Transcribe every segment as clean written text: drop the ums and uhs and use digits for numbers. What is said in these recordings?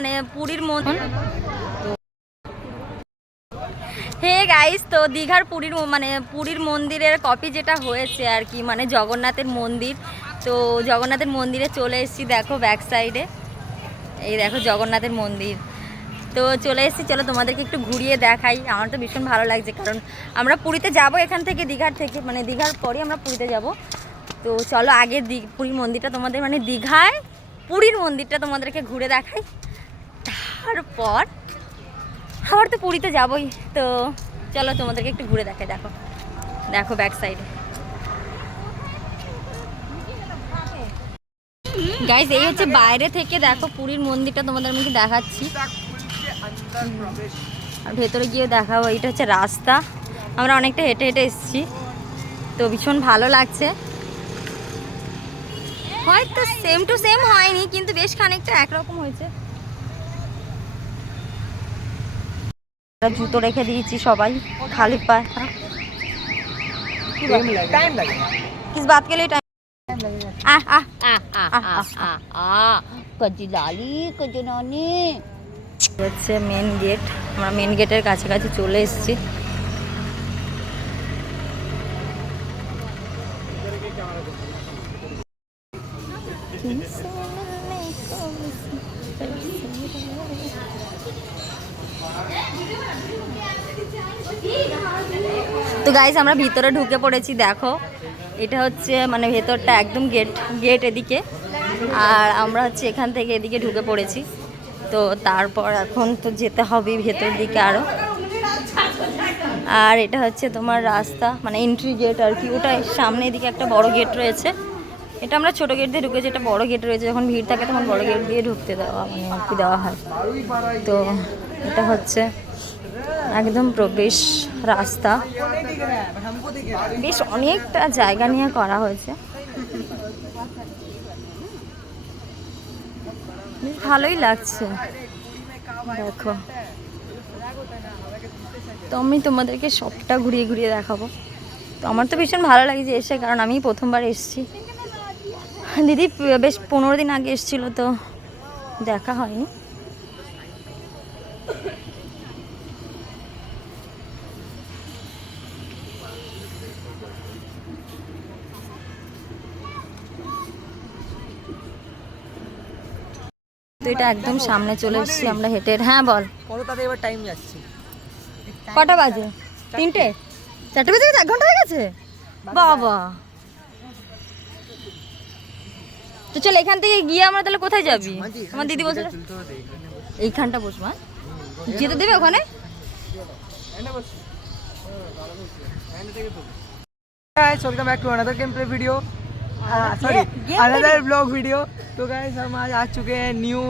মানে পুরীর মন্দির। হে গাইস, তো দীঘার পুরীর মন্দিরের কপি যেটা হয়েছে আর কি, মানে জগন্নাথের মন্দির। তো জগন্নাথের মন্দিরে চলে এসেছি, দেখো ব্যাক সাইডে এই দেখো জগন্নাথের মন্দির। তো চলে এসেছি, চলো তোমাদেরকে একটু ঘুরিয়ে দেখাই। আমার তো ভীষণ ভালো লাগছে, কারণ আমরা পুরীতে যাব এখান থেকে, দীঘার থেকে, মানে দীঘার পরই আমরা পুরীতে যাব। তো চলো আগে পুরীর মন্দিরটা তোমাদের, মানে দীঘায় পুরীর মন্দিরটা তোমাদেরকে ঘুরে দেখাই, তারপর আবার তো পুরীতে যাবই। তো চলো তোমাদেরকে একটু ঘুরে দেখাই। দেখো দেখো ব্যাক সাইডে গাইস, এই হচ্ছে বাইরে থেকে দেখো পুরীর মন্দিরটা তোমাদের আমি দেখাচ্ছি, আর ভেতরে গিয়ে দেখাবো। এটা হচ্ছে রাস্তা, আমরা অনেকটা হেঁটে হেঁটে এসেছি, তো ভীষণ ভালো লাগছে। হয়তো সেম টু সেম হয়নি, কিন্তু বেশ খানিকটা একরকম হয়েছে। জুতো রেখে দিয়েছি সবাই খালি পায়ে। किस बात के लिए टाइम হচ্ছে মেন গেট, আমরা মেন গেটের কাছাকাছি চলে এসেছি। তো গাইস আমরা ভিতরে ঢুকে পড়েছি, দেখো এটা হচ্ছে মানে ভেতরটা একদম গেট এদিকে, আর আমরা হচ্ছে এখান থেকে এদিকে ঢুকে পড়েছি। তো তারপর এখন তো যেতে হবে ভেতর দিকে আরও। আর এটা হচ্ছে তোমার রাস্তা, মানে এন্ট্রি গেট আর কি, ওটা সামনে এদিকে একটা বড় গেট রয়েছে। এটা আমরা ছোটো গেট দিয়ে ঢুকেছি, এটা বড় গেট রয়েছে, যখন ভিড় থাকে তখন বড় গেট দিয়ে ঢুকতে দেওয়া মানে আর কি দেওয়া হয়। তো এটা হচ্ছে একদম প্রবেশ রাস্তা, বেশ অনেকটা জায়গা নিয়ে করা হয়েছে, বেশ ভালোই লাগছে দেখো। তো আমি তোমাদেরকে সবটা ঘুরিয়ে ঘুরিয়ে দেখাবো। তো আমার তো ভীষণ ভালো লাগছে এসে, কারণ আমি প্রথমবার এসেছি, দিদি বেশ 15 দিন আগে এসেছিলো, তো দেখা হয়নি। তো এটা একদম সামনে চলে এসেছি আমরা হেঁটে। হ্যাঁ বল, কতটা এবার টাইম যাচ্ছে? কটা বাজে? 3টে 4টে বেজে গেছে, 1 ঘন্টা হয়ে গেছে বাবা। তো চল এখান থেকে গিয়ে আমরা তাহলে কোথায় যাবি? আমার দিদি বলছে এইখানটা বসবো, যেতে দেবে ওখানে? Guys welcome back to another game play video, sorry another blog video. तो गाइस हम आज आ चुके हैं न्यू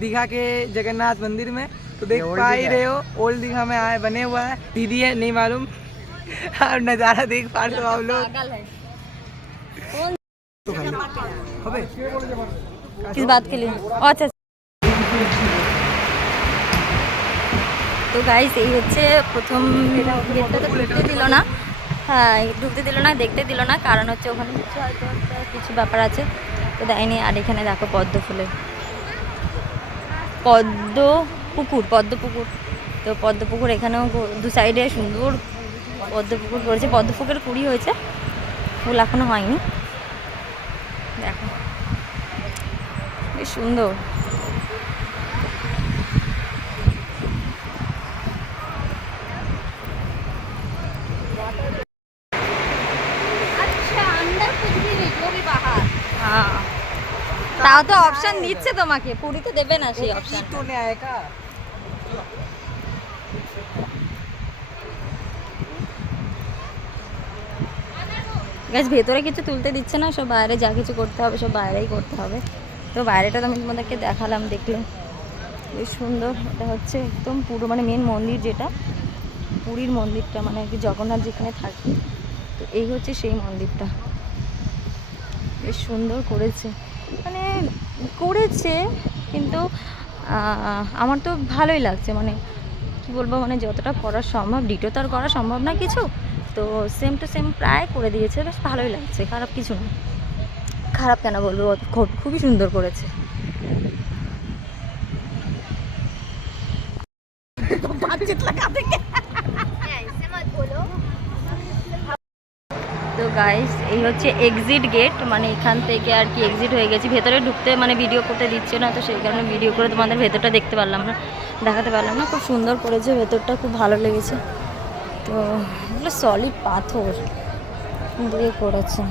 दीघा के जगन्नाथ मंदिर में। तो देख पा ही रहे हो ओल्ड दीघा में आए बने हुआ है, दीदी है नहीं मालूम और नज़ारा देख पा रहे हो आप लोग। किस बात के लिए? अच्छा তো গাইস এই হচ্ছে প্রথম গেটটা, তো ঢুকতে দিল না, হ্যাঁ ঢুকতে দিল না, দেখতে দিল না, কারণ হচ্ছে ওখানে কিছু হয়তো কিছু ব্যাপার আছে, তো দেয়নি। আর এখানে দেখো পদ্ম ফুলের পদ্ম পুকুর, তো পদ্ম পুকুর এখানেও দু সাইডে সুন্দর পদ্ম পুকুর করেছে, পদ্ম ফুলের কুড়ি হয়েছে, ফুল এখনো হয়নি। দেখো বেশ সুন্দর। তাও তো অপশন দিচ্ছে তোমাকে, পুরী তো দেবে না সেই অপশন। গাছ ভেতরে কিছু তুলতে দিচ্ছে না, সব বাইরে যা কিছু করতে হবে সব বাইরেই করতে হবে। তো বাইরেটা তো আমি তোমাদেরকে দেখালাম, দেখলে বেশ সুন্দর। এটা হচ্ছে একদম পুরো মানে মেন মন্দির, যেটা পুরীর মন্দিরটা, মানে আর কি জগন্নাথ যেখানে থাকে, তো এই হচ্ছে সেই মন্দিরটা। বেশ সুন্দর করেছে, মানে করেছে, কিন্তু আমার তো ভালোই লাগছে, মানে কি বলবো, মানে যতটা করা সম্ভব, ডিটো তো আর করা সম্ভব না কিছু, তো সেম টু সেম প্রায় করে দিয়েছে, বেশ ভালোই লাগছে, খারাপ কিছু না। খারাপ কেন বলবো, খুবই সুন্দর করেছে। তো গাইস এই হচ্ছে এক্সিট গেট, মানে এখান থেকে আর কি এক্সিট হয়ে গেছি। ভেতরে ঢুকতে মানে ভিডিও করতে দিচ্ছে না, তো সেই কারণে ভিডিও করে তোমাদের ভেতরটা দেখতে পারলাম না, দেখাতে পারলাম না। খুব সুন্দর করেছে ভেতরটা, খুব ভালো লেগেছে। তো এগুলো সলিড পাথর দিয়ে করেছে,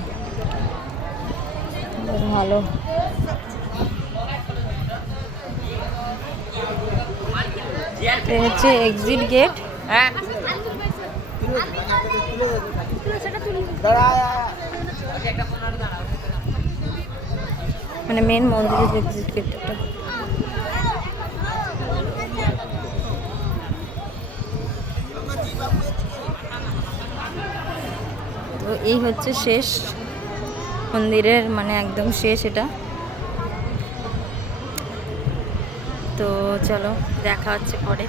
বেশ ভালো। এটা হচ্ছে এক্সিট গেট। মানে মেন মন্দিরের এক্সিট গেটটা। তো এই হচ্ছে শেষ মন্দিরের, মানে একদম শেষ এটা। তো চলো দেখা হচ্ছে পরে।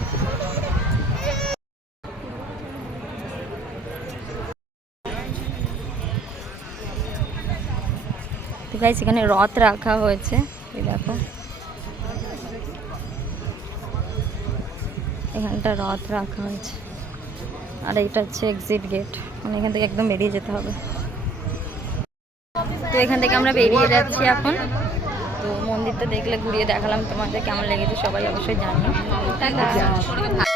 তো গাইস এখানে রথ রাখা হয়েছে, এই দেখো এখানটা রথ রাখা হয়েছে। আর এইটা হচ্ছে এক্সিট গেট, মানে এখান থেকে একদম বেরিয়ে যেতে হবে। তো এখান থেকে আমরা বেরিয়ে যাচ্ছি এখন। তো মন্দিরটা দেখলে ঘুরিয়ে দেখালাম তোমাদের, কেমন লেগেছে সবাই অবশ্যই জানিও। টাটা।